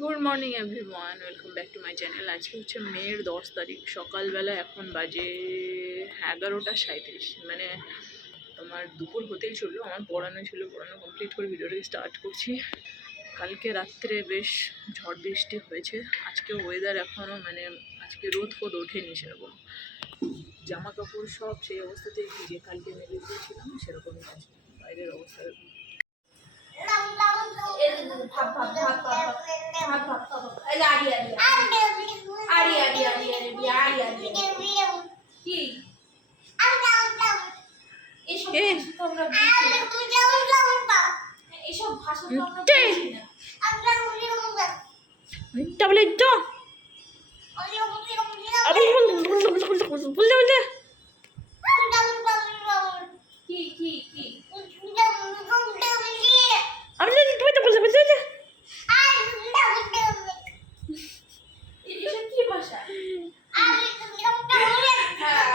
Good morning everyone, welcome back to my channel. আজকে হচ্ছে মের 10 তারিখ, সকালবেলা এখন বাজে 11:37। মানে তোমার দুপুর হতেই চললো। আমার পড়ানো ছিল, পড়ানো কমপ্লিট করে ভিডিওটা স্টার্ট করছি। কালকে রাত্রে বেশ ঝড় বৃষ্টি হয়েছে। আজকে ওয়েদার এখনও আজকে রোদ ফোদ ওঠেনি সেরকম। জামা কাপড় সব সেই অবস্থাতেই ভিজে, কালকে মেলে দিয়েছিলাম সেরকমই আছে বাইরের অবস্থা।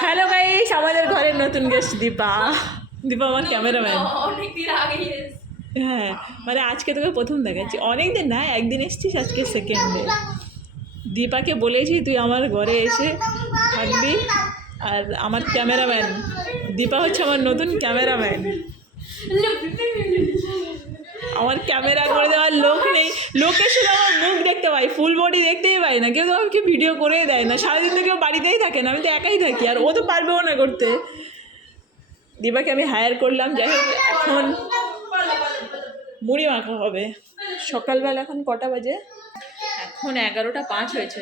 হ্যালো গাইস, আমাদের ঘরের নতুন গেস্ট দীপা। দীপা আমার ক্যামেরাম্যান। অনেকদিন আগে হ্যাঁ, মানে আজকে তোকে প্রথম দেখাচ্ছি। অনেকদিন না, একদিন এসেছিস, আজকে সেকেন্ড ডে। দীপাকে বলেছি তুই আমার ঘরে এসে থাকবি, আর আমার ক্যামেরাম্যান দীপা হচ্ছে আমার নতুন ক্যামেরাম্যান। আমার ক্যামেরা করে দেওয়ার লোক নেই, লোকে শুধু আমার মুখ দেখতে পাই, ফুল বডি দেখতেই পাই না। কেউ তো আমাকে ভিডিও করেই দেয় না, সারাদিন তো কেউ বাড়িতেই থাকে না, আমি তো একাই থাকি, আর ও তো পারবেও না করতে। দীপাকে আমি হায়ার করলাম। যাই হোক, এখন মুড়ি মাখা হবে সকালবেলা। এখন কটা বাজে? এখন 11:05 হয়েছে।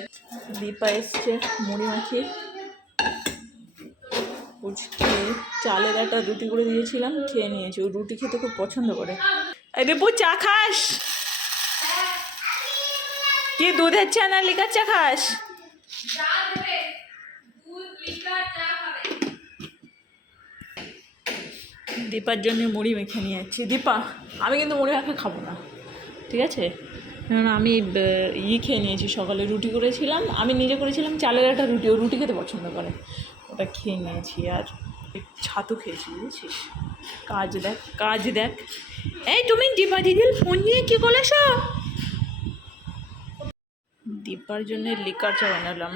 দীপা এসছে মুড়ি মাখিয়ে। পুচকে চালের একটা রুটি করে দিয়েছিলাম, খেয়ে নিয়েছি। ও রুটি খেতে খুব পছন্দ করে। এই দীপু, চা খাস? কি দুধের চা না লিকার চা খাস? দীপার জন্য মুড়ি মেখে নিয়ে যাচ্ছি। দীপা, আমি কিন্তু মুড়ি মাখা খাবো না, ঠিক আছে? কারণ আমি খেয়ে নিয়েছি, সকালে রুটি করেছিলাম, আমি নিজে করেছিলাম চালের একটা রুটি। ও রুটি খেতে পছন্দ করে, ওটা খেয়ে নিয়েছি। আর ছাতু খেয়েছি, বুঝেছিস? কাজ দেখ, কাজ দেখ। এই তুমি দীপা দিদির ফোন নিয়ে কী করেছ? দীপার জন্য লিকার চা বানালাম।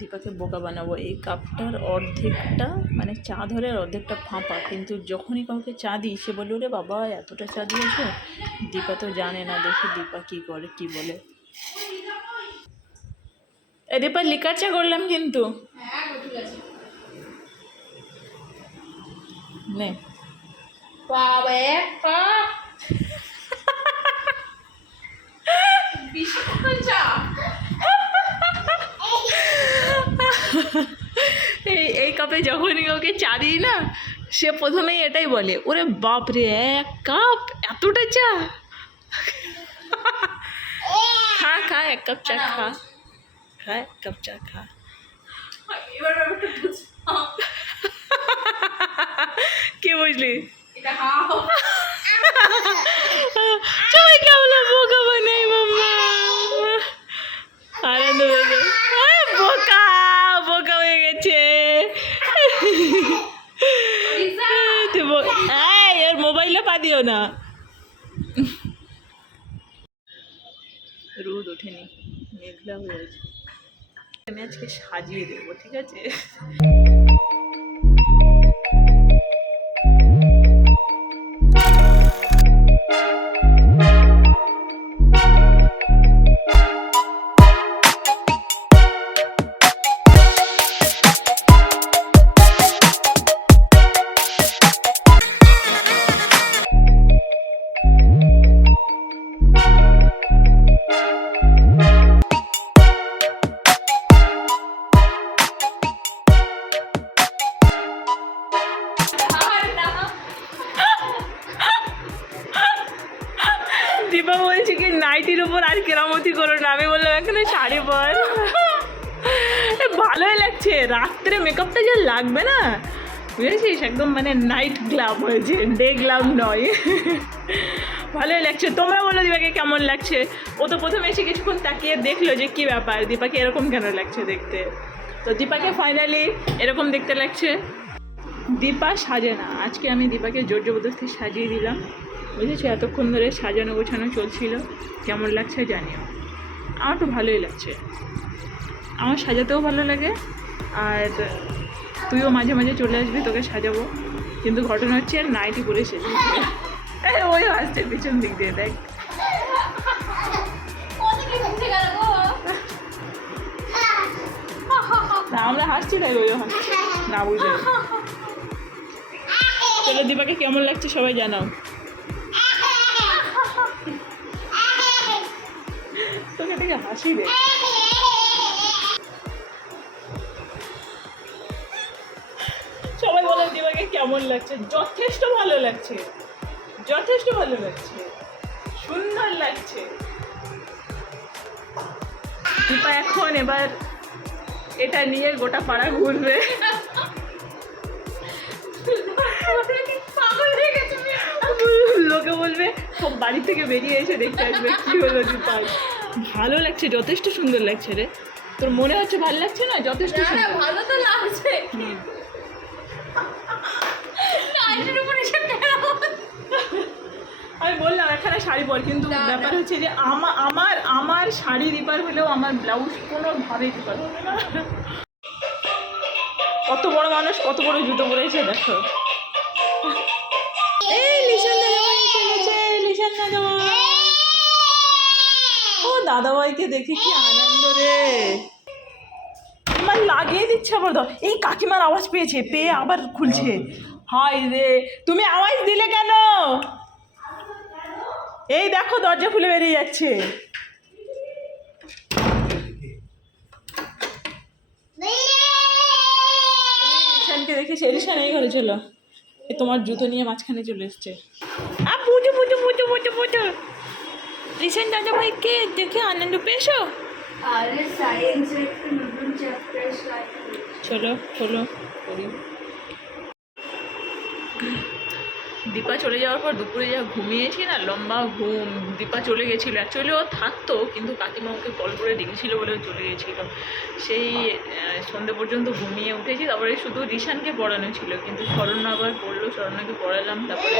দীপাকে বোকা বানাবো। এই কাপটার অর্ধেকটা মানে চা ধরে, আর অর্ধেকটা ফাঁপা। কিন্তু যখনই কাউকে চা দিই, সে বলে ওরে বাবা এতটা চা দিয়েছ। দীপা তো জানে না, দেখে দীপা কী করে, কী বলে। এ দীপা, লিকার চা করলাম কিন্তু। নে বাবা, এক কাপ বিশাল চা। এই কাপে যখনই কাউকে চা দিই না, সে প্রথমেই এটাই বলে, ওরে বাপরে 1 কাপ, এতটা চা। খা খা, 1 কাপ চা খা, খা 1 কাপ চা খা। এবার ব্যাপারটা বুঝ। কে বুঝলি? এটা খাও। সবাই কেমন বোকা বানাই মাম্মা। আনন্দ হয়েছে, বোকা বোকা হয়ে গেছে। এর মোবাইলে পা দিও না। রোদ ওঠেনি, মেঘলা হয়ে আছে। আমি আজকে সাজিয়ে দেবো, ঠিক আছে? দীপা বলছি কি নাইটির উপর আর কেরামতি করো না। আমি বললাম এখানে শাড়ি পর। ভালোই লাগছে, রাত্রে মেকআপটা যা লাগবে না, বুঝেছিস? একদম মানে নাইট গ্লাম হয়েছে, ডে গ্লাম নয়। ভালোই লাগছে। তোমরা বলো দীপাকে কেমন লাগছে? ও তো প্রথমে এসে কিছুক্ষণ তাকিয়ে দেখলো যে কী ব্যাপার, দীপাকে এরকম কেন লাগছে দেখতে। তো দীপাকে ফাইনালি এরকম দেখতে লাগছে। দীপা সাজে না, আজকে আমি দীপাকে জোর জবরদস্তি সাজিয়ে দিলাম। বুঝেছো, এতক্ষণ ধরে সাজানো গোছানো চলছিল, কেমন লাগছে জানিও। আমার তো ভালোই লাগছে, আমার সাজাতেও ভালো লাগে। আর তুইও মাঝে মাঝে চলে আসবি, তোকে সাজাবো। কিন্তু ঘটনা হচ্ছে নাইটি পরে সেজেছে। ওই আসছে পিছন দিক দিয়ে, দেখ। ওদিকে ঘুরে গেল গো। না আমরা হাসছি তাই ওইও হাসছে, না বুঝে। চলো দীপাকে কেমন লাগছে সবাই জানাও। তোকে দেখে হাসি রে। সবাই বলে দীপাকে কেমন লাগছে। যথেষ্ট ভালো লাগছে, যথেষ্ট ভালো লাগছে, সুন্দর লাগছে। দীপা এখন এবার এটা নিয়ে গোটা পাড়া ঘুরবে। পাগল হয়ে গেছে তুমি। লোকে বলবে, সব বাড়ি থেকে বেরিয়ে এসে দেখতে আসবে কি হলো দীপা। ভালো লাগছে, যথেষ্ট সুন্দর লাগছে রে। তোর মনে হচ্ছে ভালো লাগছে না? যথেষ্ট না না, সুন্দর। ভালো তো লাগছে। নাইটির উপরে এসে কেন? আমি বললাম এখানে শাড়ি পর, কিন্তু না, না। ব্যাপার হচ্ছে যে আমার আমার শাড়ি রিপার হলেও আমার ব্লাউজ কোনোভাবেই রিপার হবে না। কত বড় মানুষ, কত বড় জুতো পরেছে দেখো। এই লিসান দাদাভাই এসে গেছে, লিসান দাদাভাই। ও দাদাভাইকে দেখি কি আনন্দ রে। আমার লাগিয়ে দিচ্ছে আবার এই কাকিমার আওয়াজ পেয়েছে, পেয়ে আবার খুলছে। হায় রে, তুমি আওয়াজ দিলে কেন? এই দেখো দরজা খুলে বেরিয়ে যাচ্ছে। রিশানকে দেখেছি, রিশান এই ঘরে চলো। এ তোমার জুতো নিয়ে মাঝখানে চলে এসছে। পুজো পুজো পুজো পুজো পুজো। রিশান দাদা ভাইকে দেখে আনন্দ পেয়েছো? আরে সায়েন্সের একটা নতুন চ্যাপ্টার স্টার্ট হয়েছে। চলো চলো করি। দীপা চলে যাওয়ার পর দুপুরে যা ঘুমিয়েছি না, লম্বা ঘুম। দীপা চলে গেছিলো, অ্যাকচুয়ালি ও থাকতো কিন্তু কাকিমা ওকে কল করে ডেকেছিল বলে ও চলে গেছিলো। সেই সন্ধে পর্যন্ত ঘুমিয়ে উঠেছি, তারপরে শুধু রিশানকে পড়ানো ছিল, কিন্তু স্মরণ আবার পড়লো, স্মরণাকে পড়ালাম। তারপরে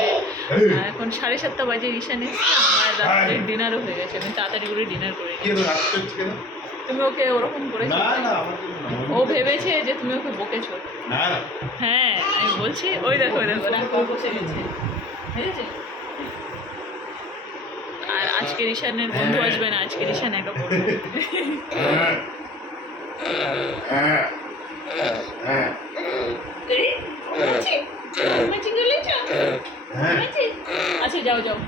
এখন 7:30 বাজে, রিশান এসছে, আমার রাত্রে ডিনারও হয়ে গেছে। আমি তাড়াতাড়ি করে ডিনার করে নিই। তুমি ওকে ওরকম করেছো? ও ভেবেছে যে তুমি ওকে বকেছো। হ্যাঁ আমি বলছি, ওই দেখো ওই দেখো রাখো বসে গেছে, বুঝেছে? আর আজকে রিশানের বন্ধু আসবে না, আজকে রিশান একা পড়বে। আচ্ছা যাও যাও।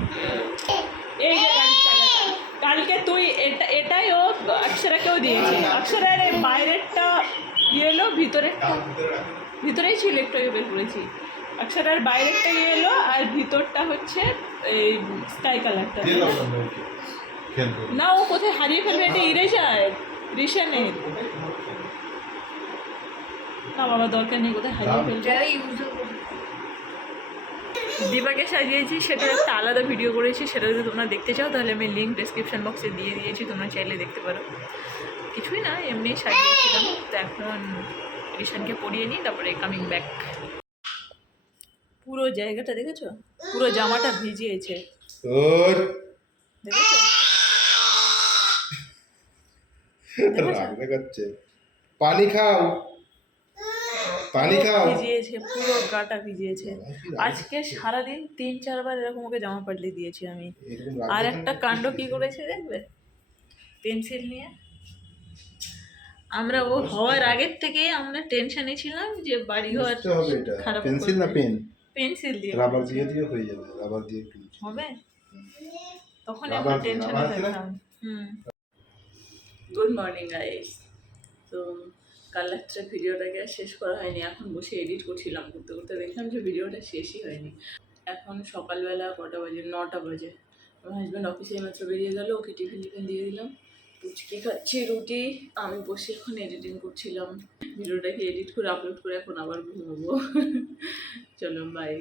এই যে গাড়ির চাকাটা, কালকে তুই এটাই ও অক্ষরাকেও দিয়েছে। অক্ষরার এই বাইরেরটা ইয়ে এলো, ভিতরেই ছিল, একটু আগে বের করেছি। অক্ষরার বাইরেরটা ইয়ে এলো, আর ভিতরটা হচ্ছে এই স্কাই কালারটা। না ও কোথায় হারিয়ে ফেলবে, এটা ইরেজার রিশানের। না বাবা দরকার নেই, কোথায় হারিয়ে ফেলবে। যাই ইউজ করি। দীপাকে সাজিয়েছি, সেটার একটা আলাদা ভিডিও করেছি, সেটা যদি তোমরা দেখতে চাও তাহলে আমি লিঙ্ক ডেসক্রিপশন বক্সে দিয়ে দিয়েছি, তোমরা চাইলে দেখতে পারো। কিছুই না, এমনি সাজিয়েছিলাম। তো এখন রিশানকে পরিয়ে নিই, তারপরে কামিং ব্যাক। পুরো জায়গাটা দেখেছো, পুরো জামাটা ভিজিয়েছে, দেখেছো? রাগ দেখাচ্ছে। পানি খাও, পানি খাও। ভিজিয়েছে, পুরো গাটা ভিজিয়েছে। আজকে সারাদিন 3-4 বার এরকম ওকে জামা পাল্টে দিয়েছি আমি। আর একটা কাণ্ড কি করেছে দেখবে, পেন্সিল নিয়ে। আমরা ও হওয়ার আগের থেকেই আমরা টেনশনে ছিলাম যে বাড়িঘর হবে এটা খারাপ পেন্সিল না পেন? পেন্সিল দিয়ে রাবার দিয়ে হয়ে যাবে, রাবার দিয়ে হবে। তখন রাবার আমরা টেনশনে রাবার আছে না? থাকতাম। Good morning guys. তো কাল রাত্রে ভিডিওটাকে আর শেষ করা হয়নি, এখন বসে এডিট করছিলাম, করতে করতে দেখলাম যে ভিডিওটা শেষই হয়নি। এখন সকালবেলা কটা বাজে, 9টা বাজে। আমার হাজব্যান্ড অফিসে মাত্র বেরিয়ে গেল, ওকে টিফিন দিয়ে দিলাম। পুচকি খাচ্ছি রুটি, আমি বসে এখন এডিটিং করছিলাম। ভিডিওটাকে এডিট করে আপলোড করে এখন আবার ঘুমাবো। চলো বাই।